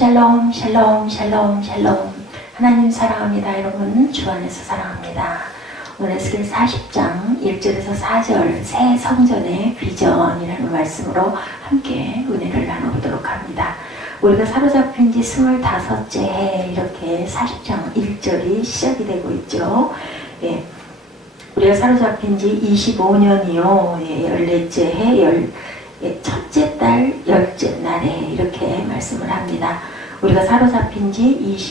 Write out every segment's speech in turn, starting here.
샬롬 샬롬 샬롬 샬롬. 하나님 사랑합니다. 여러분 주 안에서 사랑합니다. 오늘 에스겔 40장 1절에서 4절 새 성전의 비전이라는 말씀으로 함께 은혜를 나눠보도록 합니다. 우리가 사로잡힌 지 25째 해 이렇게 40장 1절이 시작이 되고 있죠. 예, 우리가 사로잡힌 지 25년이요. 예, 14째 해 첫째 달 열째 날에 이렇게 말씀을 합니다. 우리가 사로잡힌 지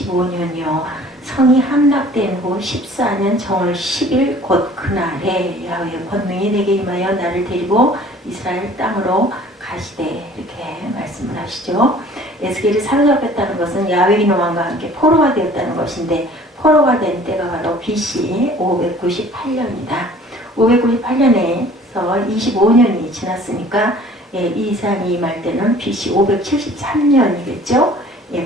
25년이요. 성이 함락된 후 14년 정월 10일 곧 그날에 야훼의 권능이 내게 임하여 나를 데리고 이스라엘 땅으로 가시되 이렇게 말씀을 하시죠. 에스겔이 사로잡혔다는 것은 야훼인 왕과 함께 포로가 되었다는 것인데 포로가 된 때가 바로 BC 598년이다. 598년에서 25년이 지났으니까 이 이상이 임할 때는 BC 573년이겠죠.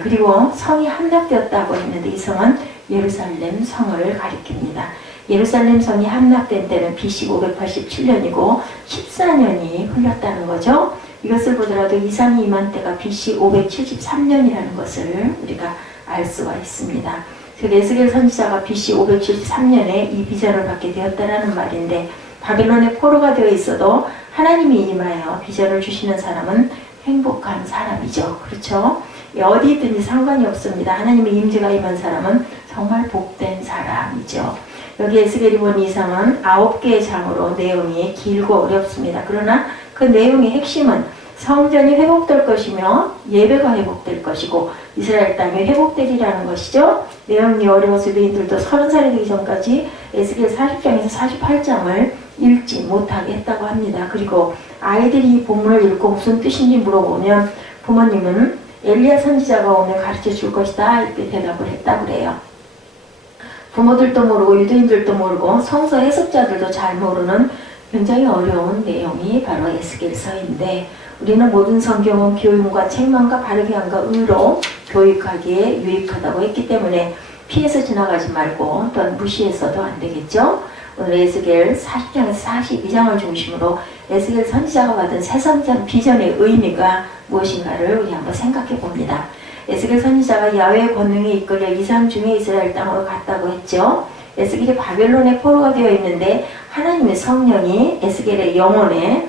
그리고 성이 함락되었다고 했는데 이 성은 예루살렘 성을 가리킵니다. 예루살렘 성이 함락된 때는 BC 587년이고 14년이 흘렀다는 거죠. 이것을 보더라도 이상이 임한 때가 BC 573년이라는 것을 우리가 알 수가 있습니다. 에스겔 선지자가 BC 573년에 이 비전을 받게 되었다라는 말인데 바빌론의 포로가 되어 있어도 하나님이 임하여 비전을 주시는 사람은 행복한 사람이죠. 그렇죠? 어디 있든지 상관이 없습니다. 하나님의 임재가 임한 사람은 정말 복된 사람이죠. 여기 에스겔이 본 이상은 9개의 장으로 내용이 길고 어렵습니다. 그러나 그 내용의 핵심은 성전이 회복될 것이며 예배가 회복될 것이고 이스라엘 땅이 회복되리라는 것이죠. 내용이 어려워서 유대인들도 30살이 되기 전까지 에스겔 40장에서 48장을 읽지 못하게 했다고 합니다. 그리고 아이들이 이 본문을 읽고 무슨 뜻인지 물어보면 부모님은 엘리야 선지자가 오늘 가르쳐 줄 것이다 이렇게 대답을 했다고 그래요. 부모들도 모르고 유대인들도 모르고 성서 해석자들도 잘 모르는 굉장히 어려운 내용이 바로 에스겔서인데 우리는 모든 성경은 교훈과 책망과 바르게 함과 의로 교육하기에 유익하다고 했기 때문에 피해서 지나가지 말고 또한 무시해서도 안 되겠죠. 오늘 에스겔 40장에서 42장을 중심으로 에스겔 선지자가 받은 새 성전 비전의 의미가 무엇인가를 우리 한번 생각해 봅니다. 에스겔 선지자가 야훼의 권능에 이끌려 이상 중에 이스라엘 땅으로 갔다고 했죠. 에스겔이 바벨론의 포로가 되어 있는데 하나님의 성령이 에스겔의 영혼에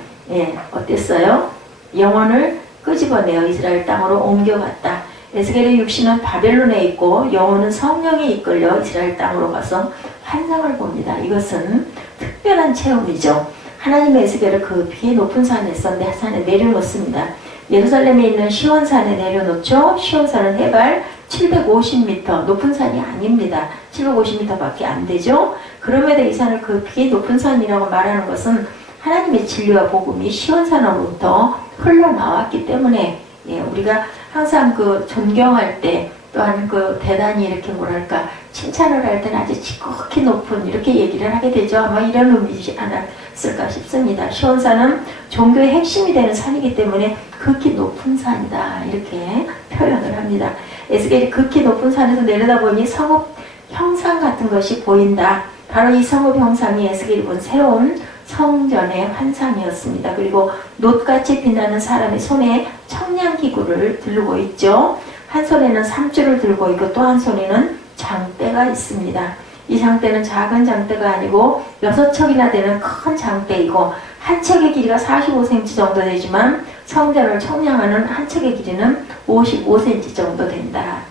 어땠어요? 영혼을 끄집어내어 이스라엘 땅으로 옮겨갔다. 에스겔의 육신은 바벨론에 있고 영혼은 성령에 이끌려 이스라엘 땅으로 가서 환상을 봅니다. 이것은 특별한 체험이죠. 하나님의 에스겔을 그 비의 높은 산에서 산에 내려놓습니다. 예루살렘에 있는 시온산에 내려놓죠. 시온산은 해발 750m 높은 산이 아닙니다. 750m 밖에 안 되죠. 그럼에도 이 산을 그 비의 높은 산이라고 말하는 것은 하나님의 진리와 복음이 시온산으로부터 흘러나왔기 때문에 우리가 항상 그 존경할 때 또한 그 대단히 이렇게 뭐랄까 칭찬을 할 때는 아주 지극히 높은 이렇게 얘기를 하게 되죠. 아마 이런 의미지 않았을까 싶습니다. 시온산은 종교의 핵심이 되는 산이기 때문에 극히 높은 산이다 이렇게 표현을 합니다. 에스겔이 극히 높은 산에서 내려다보니 성읍 형상 같은 것이 보인다. 바로 이 성읍 형상이 에스겔이 본 새로운 성전의 환상이었습니다. 그리고 놋같이 빛나는 사람의 손에 청량기구를 들고 있죠. 한 손에는 삼줄을 들고 있고 또 한 손에는 장대가 있습니다. 이 장대는 작은 장대가 아니고 6척이나 되는 큰 장대이고 한 척의 길이가 45cm 정도 되지만 성전을 청량하는 한 척의 길이는 55cm 정도 된다.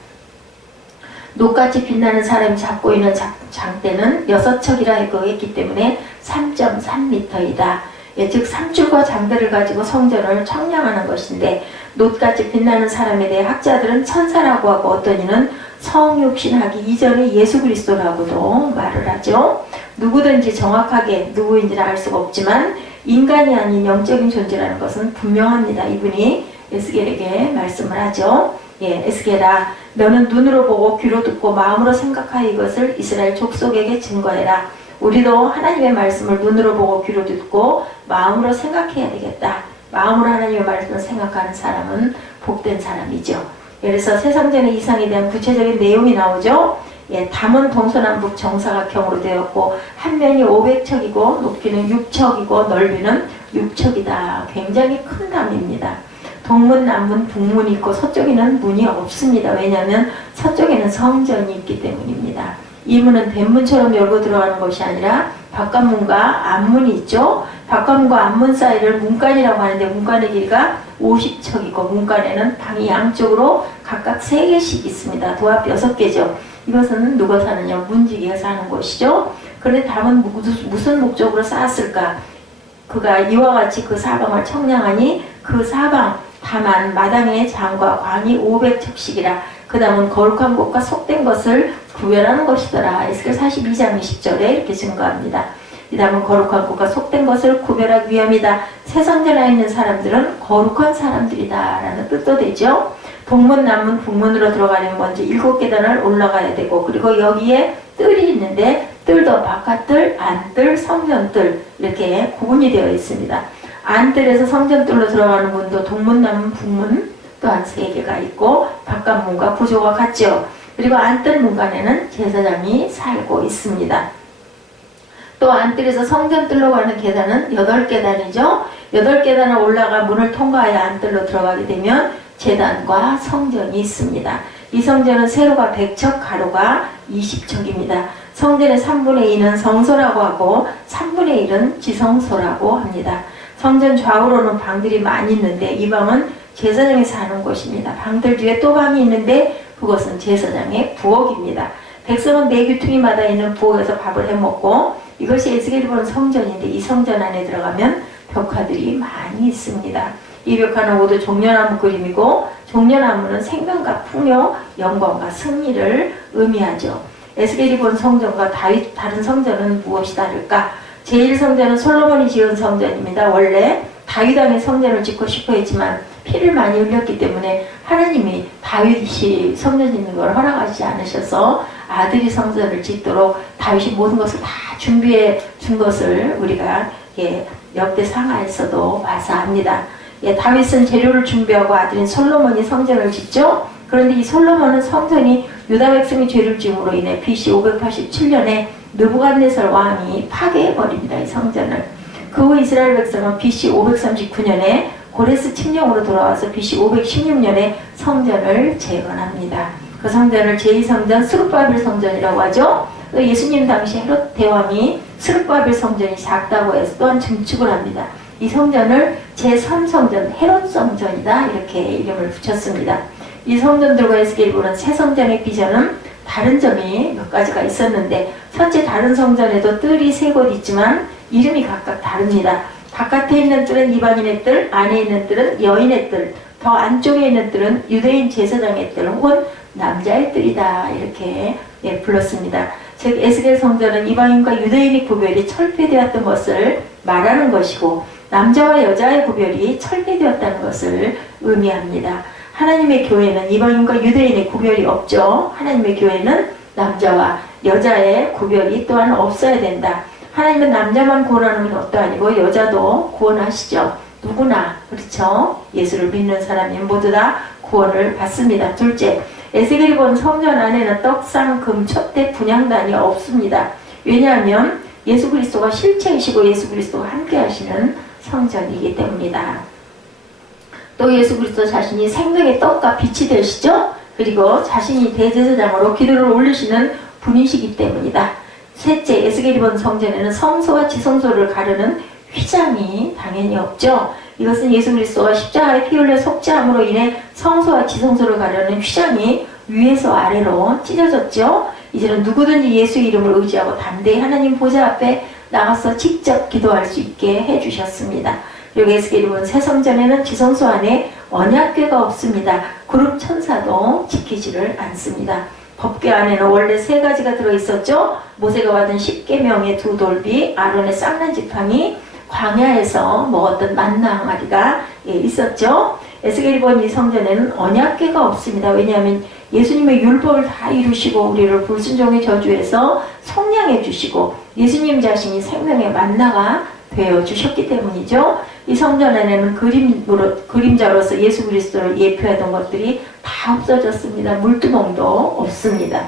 놋같이 빛나는 사람이 잡고 있는 장대는 6척이라 했기 때문에 3.3m이다. 즉 3줄과 장대를 가지고 성전을 청량하는 것인데 놋같이 빛나는 사람에 대해 학자들은 천사라고 하고 어떤 이는 성육신하기 이전의 예수 그리스도라고도 말을 하죠. 누구든지 정확하게 누구인지는 알 수가 없지만 인간이 아닌 영적인 존재라는 것은 분명합니다. 이분이 에스겔에게 말씀을 하죠. 에스겔아 너는 눈으로 보고 귀로 듣고 마음으로 생각하여 이것을 이스라엘 족속에게 증거해라. 우리도 하나님의 말씀을 눈으로 보고 귀로 듣고 마음으로 생각해야 되겠다. 마음으로 하나님의 말씀을 생각하는 사람은 복된 사람이죠. 그래서 새 성전의 이상에 대한 구체적인 내용이 나오죠. 담은 동서남북 정사각형으로 되었고 한 면이 500척이고 높이는 6척이고 넓이는 6척이다. 굉장히 큰 담입니다. 동문, 남문, 북문이 있고 서쪽에는 문이 없습니다. 왜냐하면 서쪽에는 성전이 있기 때문입니다. 이 문은 대문처럼 열고 들어가는 것이 아니라 바깥문과 앞문이 있죠. 바깥문과 앞문 사이를 문간이라고 하는데 문간의 길이가 50척이고 문간에는 방이 양쪽으로 각각 3개씩 있습니다. 도합 6개죠. 이것은 누가 사느냐? 문지기가 사는 곳이죠. 그런데 담은 무슨 목적으로 쌓았을까? 그가 이와 같이 그 사방을 청량하니 그 사방 다만 마당의 장과 광이 500척씩이라 그 다음은 거룩한 곳과 속된 것을 구별하는 것이더라. 에스겔 42장 20절에 이렇게 증거합니다. 이 다음은 거룩한 곳과 속된 것을 구별하기 위함이다. 새 성전에 있는 사람들은 거룩한 사람들이다 라는 뜻도 되죠. 동문, 남문, 북문으로 들어가려면 먼저 7계단을 올라가야 되고 그리고 여기에 뜰이 있는데 뜰도 바깥뜰, 안뜰, 성전뜰 이렇게 구분이 되어 있습니다. 안뜰에서 성전뜰로 들어가는 문도 동문, 남문, 북문 또한 3개가 있고 바깥문과 구조가 같죠. 그리고 안뜰 문간에는 제사장이 살고 있습니다. 또 안뜰에서 성전뜰로 가는 계단은 8계단이죠. 8계단을 올라가 문을 통과하여 안뜰로 들어가게 되면 제단과 성전이 있습니다. 이 성전은 세로가 100척, 가로가 20척입니다. 성전의 3분의 2는 성소라고 하고 3분의 1은 지성소라고 합니다. 성전 좌우로는 방들이 많이 있는데 이 방은 제사장이 사는 곳입니다. 방들 뒤에 또 방이 있는데 그것은 제사장의 부엌입니다. 백성은 4귀퉁이마다 있는 부엌에서 밥을 해먹고 이것이 에스겔이 보는 성전인데 이 성전 안에 들어가면 벽화들이 많이 있습니다. 이 벽화는 모두 종려나무 그림이고 종려나무는 생명과 풍요, 영광과 승리를 의미하죠. 에스겔이 본 성전과 다른 성전은 무엇이 다를까? 제1성전은 솔로몬이 지은 성전입니다. 원래 다윗 왕의 성전을 짓고 싶어 했지만 피를 많이 흘렸기 때문에 하나님이 다윗이 성전 짓는 걸 허락하지 않으셔서 아들이 성전을 짓도록 다윗이 모든 것을 다 준비해 준 것을 우리가 역대 상하에서도 봐서 합니다. 다윗은 재료를 준비하고 아들인 솔로몬이 성전을 짓죠. 그런데 이 솔로몬은 성전이 유다 백성이 죄를 지음으로 인해 BC 587년에 느부갓네살 왕이 파괴해버립니다. 이 성전을. 그 후 이스라엘 백성은 BC 539년에 고레스 침령으로 돌아와서 BC 516년에 성전을 재건합니다. 그 성전을 제2성전 스룹바벨 성전이라고 하죠. 예수님 당시 헤롯 대왕이 스룹바벨 성전이 작다고 해서 또한 증축을 합니다. 이 성전을 제3성전 헤롯 성전이다 이렇게 이름을 붙였습니다. 이 성전들과 에스겔이 보는 새 성전의 비전은 다른 점이 몇 가지가 있었는데 첫째 다른 성전에도 뜰이 3곳 있지만 이름이 각각 다릅니다. 바깥에 있는 뜰은 이방인의 뜰, 안에 있는 뜰은 여인의 뜰, 더 안쪽에 있는 뜰은 유대인 제사장의 뜰 혹은 남자의 뜰이다 이렇게 불렀습니다. 즉 에스겔 성전은 이방인과 유대인의 구별이 철폐되었던 것을 말하는 것이고 남자와 여자의 구별이 철폐되었다는 것을 의미합니다. 하나님의 교회는 이방인과 유대인의 구별이 없죠. 하나님의 교회는 남자와 여자의 구별이 또한 없어야 된다. 하나님은 남자만 구원하는 것도 아니고 여자도 구원하시죠. 누구나 그렇죠. 예수를 믿는 사람이 모두 다 구원을 받습니다. 둘째, 에스겔이 본 성전 안에는 떡상, 금, 촛대, 분향단이 없습니다. 왜냐하면 예수 그리스도가 실체이시고 예수 그리스도가 함께 하시는 성전이기 때문이다. 또 예수 그리스도 자신이 생명의 떡과 빛이 되시죠. 그리고 자신이 대제사장으로 기도를 올리시는 분이시기 때문이다. 셋째, 에스겔이 본 성전에는 성소와 지성소를 가르는 휘장이 당연히 없죠. 이것은 예수 그리스도가 십자가에 피 흘려 속죄함으로 인해 성소와 지성소를 가르는 휘장이 위에서 아래로 찢어졌죠. 이제는 누구든지 예수 이름을 의지하고 담대히 하나님 보좌 앞에 나가서 직접 기도할 수 있게 해주셨습니다. 그리고 에스겔이 본 새 성전에는 지성소 안에 언약궤가 없습니다. 그룹 천사도 지키지를 않습니다. 법궤 안에는 원래 3가지가 들어있었죠. 모세가 받은 10계명의 2돌비, 아론의 쌍난 지팡이, 광야에서 먹었던 만나 항아리가 있었죠. 에스겔이 본 이 성전에는 언약궤가 없습니다. 왜냐하면 예수님의 율법을 다 이루시고 우리를 불순종의 저주에서 속량해 주시고 예수님 자신이 생명의 만나가 되어 주셨기 때문이죠. 이 성전 안에는 그림자로서 예수 그리스도를 예표하던 것들이 다 없어졌습니다. 물두멍도 없습니다.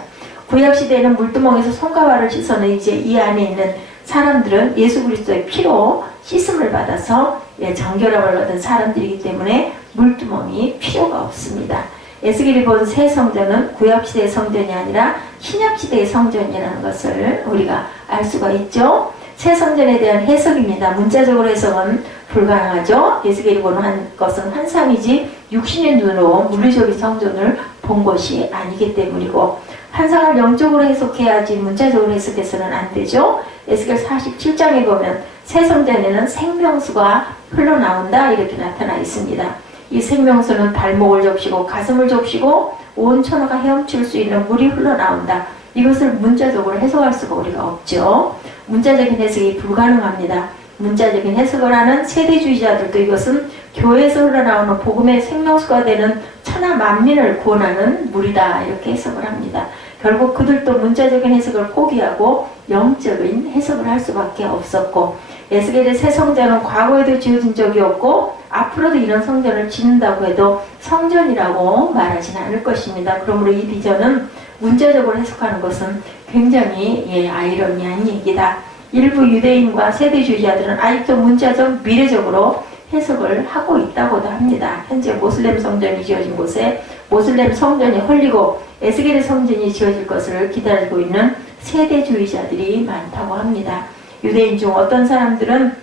구약시대에는 물두멍에서 손과 발을 씻어는 이제 이 안에 있는 사람들은 예수 그리스도의 피로 씻음을 받아서 정결함을 얻은 사람들이기 때문에 물두멍이 필요가 없습니다. 에스겔이 본 새 성전은 구약시대의 성전이 아니라 신약시대의 성전이라는 것을 우리가 알 수가 있죠. 새 성전에 대한 해석입니다. 문자적으로 해석은 불가능하죠. 에스겔이 보는 것은 환상이지 육신의 눈으로 물리적인 성전을 본 것이 아니기 때문이고, 환상을 영적으로 해석해야지 문자적으로 해석해서는 안 되죠. 에스겔 47장에 보면 새 성전에는 생명수가 흘러나온다 이렇게 나타나 있습니다. 이 생명수는 발목을 적시고 가슴을 적시고 온 천하가 헤엄칠 수 있는 물이 흘러나온다. 이것을 문자적으로 해석할 수가 우리가 없죠. 문자적인 해석이 불가능합니다. 문자적인 해석을 하는 세대주의자들도 이것은 교회에서 흘러나오는 복음의 생명수가 되는 천하 만민을 구원하는 물이다 이렇게 해석을 합니다. 결국 그들도 문자적인 해석을 포기하고 영적인 해석을 할 수밖에 없었고, 에스겔의 새 성전은 과거에도 지어진 적이 없고 앞으로도 이런 성전을 짓는다고 해도 성전이라고 말하지는 않을 것입니다. 그러므로 이 비전은 문자적으로 해석하는 것은 굉장히 아이러니한 얘기다. 일부 유대인과 세대주의자들은 아직도 문자적 미래적으로 해석을 하고 있다고도 합니다. 현재 모슬렘 성전이 지어진 곳에 모슬렘 성전이 헐리고 에스겔의 성전이 지어질 것을 기다리고 있는 세대주의자들이 많다고 합니다. 유대인 중 어떤 사람들은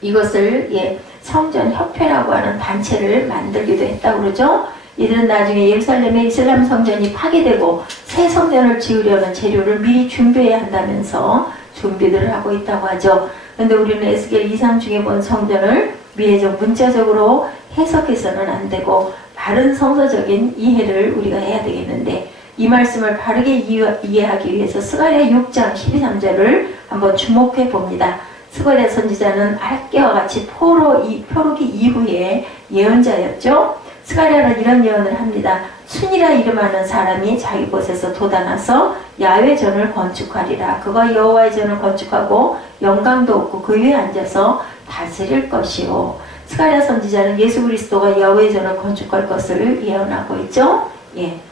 이것을 성전협회라고 하는 단체를 만들기도 했다고 그러죠. 이들은 나중에 예루살렘의 이슬람 성전이 파괴되고 새 성전을 지으려는 재료를 미리 준비해야 한다면서 준비들을 하고 있다고 하죠. 그런데 우리는 에스겔 2장 중에 본 성전을 미래적 문자적으로 해석해서는 안 되고 바른 성서적인 이해를 우리가 해야 되겠는데, 이 말씀을 바르게 이해하기 위해서 스가랴 6장 12~13절을 한번 주목해 봅니다. 스가랴 선지자는 알게와 같이 표류기 이후에 예언자였죠. 스가랴는 이런 예언을 합니다. 순이라 이름하는 사람이 자기 곳에서 돋아나서 야훼 전을 건축하리라. 그가 여호와의 전을 건축하고 영광도 없고 그 위에 앉아서 다스릴 것이요. 스가랴 선지자는 예수 그리스도가 야훼 전을 건축할 것을 예언하고 있죠.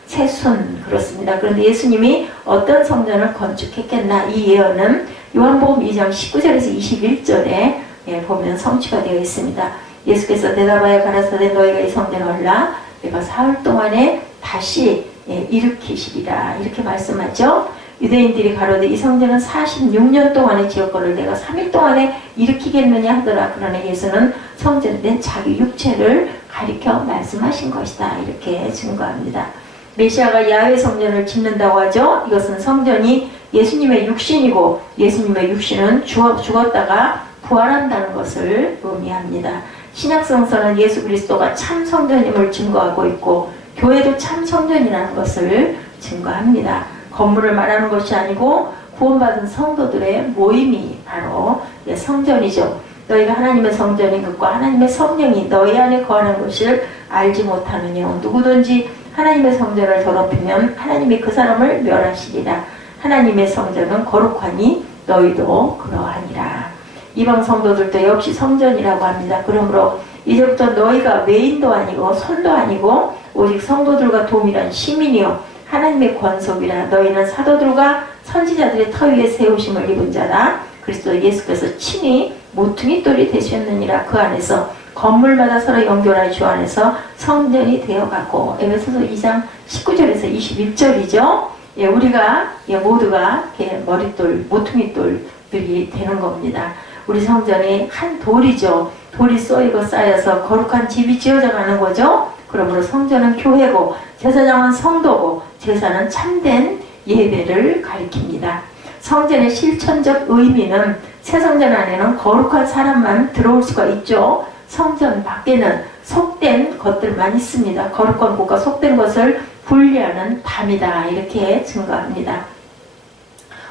새순 그렇습니다. 그런데 예수님이 어떤 성전을 건축했겠나, 이 예언은 요한복음 2장 19절에서 21절에 보면 성취가 되어 있습니다. 예수께서 대답하여 가라사대 너희가 이 성전을 헐라 내가 사흘 동안에 다시 일으키시리라 이렇게 말씀하죠. 유대인들이 가로되 이 성전은 46년 동안에 지었거늘 내가 3일 동안에 일으키겠느냐 하더라. 그러나 예수는 성전된 자기 육체를 가리켜 말씀하신 것이다 이렇게 증거합니다. 메시아가 야훼 성전을 짓는다고 하죠. 이것은 성전이 예수님의 육신이고 예수님의 육신은 죽었다가 부활한다는 것을 의미합니다. 신약 성서는 예수 그리스도가 참 성전임을 증거하고 있고 교회도 참 성전이라는 것을 증거합니다. 건물을 말하는 것이 아니고 구원받은 성도들의 모임이 바로 성전이죠. 너희가 하나님의 성전인 것과 하나님의 성령이 너희 안에 거하는 것을 알지 못하느냐. 누구든지 하나님의 성전을 더럽히면 하나님이 그 사람을 멸하시리라. 하나님의 성전은 거룩하니 너희도 그러하니라. 이방 성도들도 역시 성전이라고 합니다. 그러므로 이제부터 너희가 외인도 아니고 손도 아니고 오직 성도들과 동일한 시민이요 하나님의 권속이라. 너희는 사도들과 선지자들의 터 위에 세우심을 입은 자라. 그리스도 예수께서 친히 모퉁이 돌이 되셨느니라. 그 안에서 건물마다 서로 연결하여 주 안에서 성전이 되어가고. 에베소서 2장 19절에서 21절이죠. 우리가 모두가 머릿돌, 모퉁이돌들이 되는 겁니다. 우리 성전이 한 돌이죠. 돌이 쏘이고 쌓여서 거룩한 집이 지어져 가는 거죠. 그러므로 성전은 교회고 제사장은 성도고 제사는 참된 예배를 가리킵니다. 성전의 실천적 의미는 새 성전 안에는 거룩한 사람만 들어올 수가 있죠. 성전 밖에는 속된 것들만 있습니다. 거룩한 것과 속된 것을 분리하는 담이다 이렇게 증거합니다.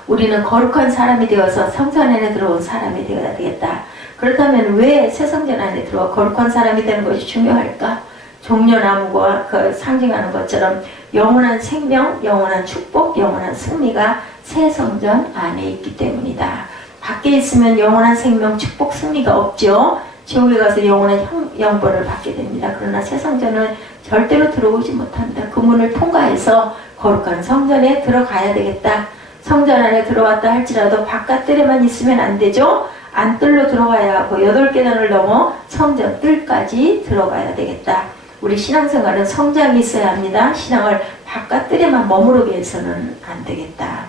우리는 거룩한 사람이 되어서 성전 안에 들어온 사람이 되어야 되겠다. 그렇다면 왜 새 성전 안에 들어와 거룩한 사람이 되는 것이 중요할까? 종려나무가 상징하는 것처럼 영원한 생명, 영원한 축복, 영원한 승리가 새 성전 안에 있기 때문이다. 밖에 있으면 영원한 생명, 축복, 승리가 없죠. 지옥에 가서 영원한 영벌을 받게 됩니다. 그러나 새 성전은 절대로 들어오지 못합니다. 그 문을 통과해서 거룩한 성전에 들어가야 되겠다. 성전 안에 들어왔다 할지라도 바깥들에만 있으면 안 되죠. 안뜰로 들어가야 하고 8계단을 넘어 성전 뜰까지 들어가야 되겠다. 우리 신앙생활은 성장이 있어야 합니다. 신앙을 바깥 뜰에만 머무르게 해서는 안 되겠다.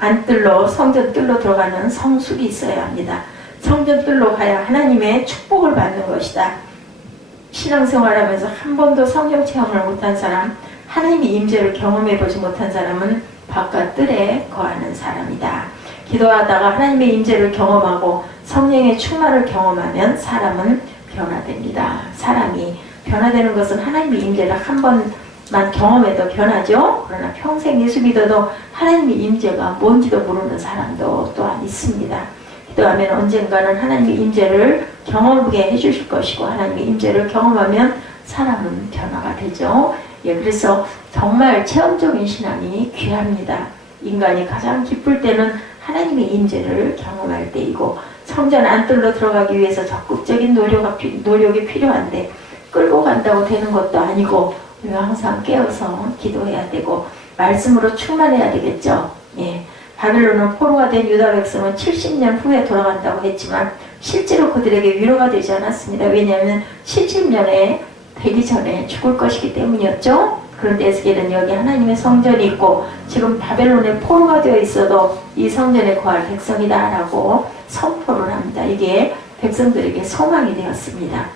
안뜰로 성전 뜰로 들어가는 성숙이 있어야 합니다. 성전 뜰로 가야 하나님의 축복을 받는 것이다. 신앙생활하면서 한 번도 성령 체험을 못한 사람, 하나님의 임재를 경험해보지 못한 사람은 바깥 뜰에 거하는 사람이다. 기도하다가 하나님의 임재를 경험하고 성령의 충만을 경험하면 사람은 변화됩니다. 사람이 변화되는 것은 하나님의 임재를 한 번만 경험해도 변하죠. 그러나 평생 예수 믿어도 하나님의 임재가 뭔지도 모르는 사람도 또한 있습니다. 기도하면 언젠가는 하나님의 임재를 경험하게 해주실 것이고 하나님의 임재를 경험하면 사람은 변화가 되죠. 예, 그래서 정말 체험적인 신앙이 귀합니다. 인간이 가장 기쁠 때는 하나님의 임재를 경험할 때이고 성전 안뜰로 들어가기 위해서 적극적인 노력이 필요한데 끌고 간다고 되는 것도 아니고 우리가 항상 깨어서 기도해야 되고 말씀으로 충만해야 되겠죠. 예. 바벨론은 포로가 된 유다 백성은 70년 후에 돌아간다고 했지만 실제로 그들에게 위로가 되지 않았습니다. 왜냐하면 70년에 되기 전에 죽을 것이기 때문이었죠. 그런데 에스겔은 여기 하나님의 성전이 있고 지금 바벨론에 포로가 되어 있어도 이 성전에 거할 백성이다 라고 선포를 합니다. 이게 백성들에게 소망이 되었습니다.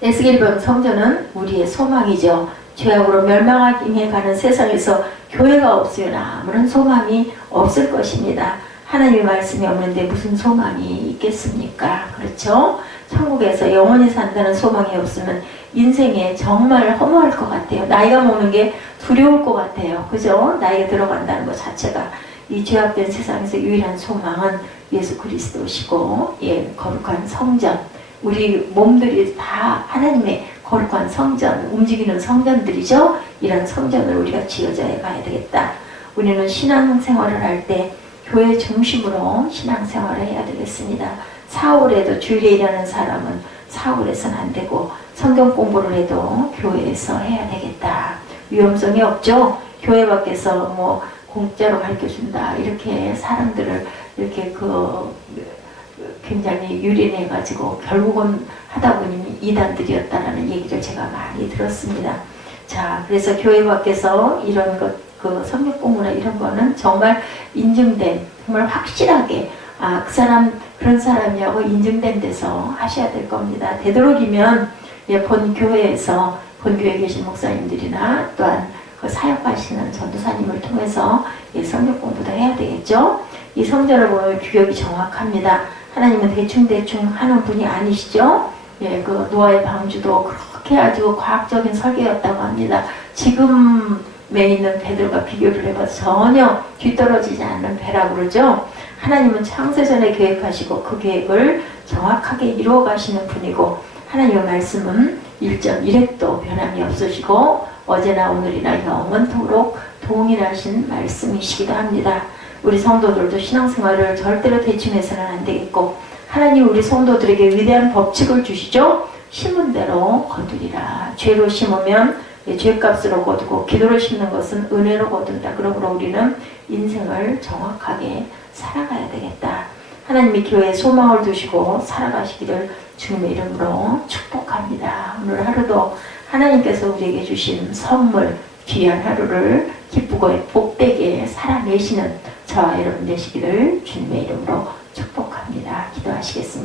에스겔이 본 성전은 우리의 소망이죠. 죄악으로 멸망하게 가는 세상에서 교회가 없으면 아무런 소망이 없을 것입니다. 하나님의 말씀이 없는데 무슨 소망이 있겠습니까? 그렇죠? 천국에서 영원히 산다는 소망이 없으면 인생에 정말 허무할 것 같아요. 나이가 먹는 게 두려울 것 같아요. 그죠? 나이가 들어간다는 것 자체가 이 죄악된 세상에서 유일한 소망은 예수 그리스도시고 예, 거룩한 성전. 우리 몸들이 다 하나님의 거룩한 성전, 움직이는 성전들이죠. 이런 성전을 우리가 지어져 가야 되겠다. 우리는 신앙생활을 할 때 교회 중심으로 신앙생활을 해야 되겠습니다. 사울에도 주일에 일하는 사람은 사울에서는 안 되고 성경 공부를 해도 교회에서 해야 되겠다. 위험성이 없죠. 교회 밖에서 뭐 공짜로 가르쳐준다 이렇게 사람들을 이렇게 굉장히 유린해가지고 결국은 하다 보니 이단들이었다라는 얘기를 제가 많이 들었습니다. 자, 그래서 교회 밖에서 이런 것, 성경 공부나 이런 거는 정말 인증된, 정말 확실하게 그 사람 그런 사람이라고 인증된 데서 하셔야 될 겁니다. 되도록이면 본 교회에서 본 교회에 계신 목사님들이나 또한 그 사역하시는 전도사님을 통해서 성경 공부도 해야 되겠죠. 이 성전을 보면 규격이 정확합니다. 하나님은 대충대충 하는 분이 아니시죠. 예, 그 노아의 방주도 그렇게 아주 과학적인 설계였다고 합니다. 지금에 있는 배들과 비교를 해봐서 전혀 뒤떨어지지 않는 배라고 그러죠. 하나님은 창세전에 계획하시고 그 계획을 정확하게 이루어 가시는 분이고 하나님의 말씀은 1.1획도 변함이 없으시고 어제나 오늘이나 영원토록 동일하신 말씀이시기도 합니다. 우리 성도들도 신앙생활을 절대로 대충 해서는 안 되겠고 하나님 우리 성도들에게 위대한 법칙을 주시죠. 심은 대로 거두리라. 죄로 심으면 죄값으로 거두고 기도로 심는 것은 은혜로 거둔다. 그러므로 우리는 인생을 정확하게 살아가야 되겠다. 하나님이 교회에 소망을 두시고 살아가시기를 주님의 이름으로 축복합니다. 오늘 하루도 하나님께서 우리에게 주신 선물 귀한 하루를 기쁘고 복되게 살아내시는 저와 여러분 되시기를 주님의 이름으로 축복합니다. 기도하시겠습니다.